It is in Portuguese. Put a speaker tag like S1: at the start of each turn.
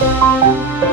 S1: Música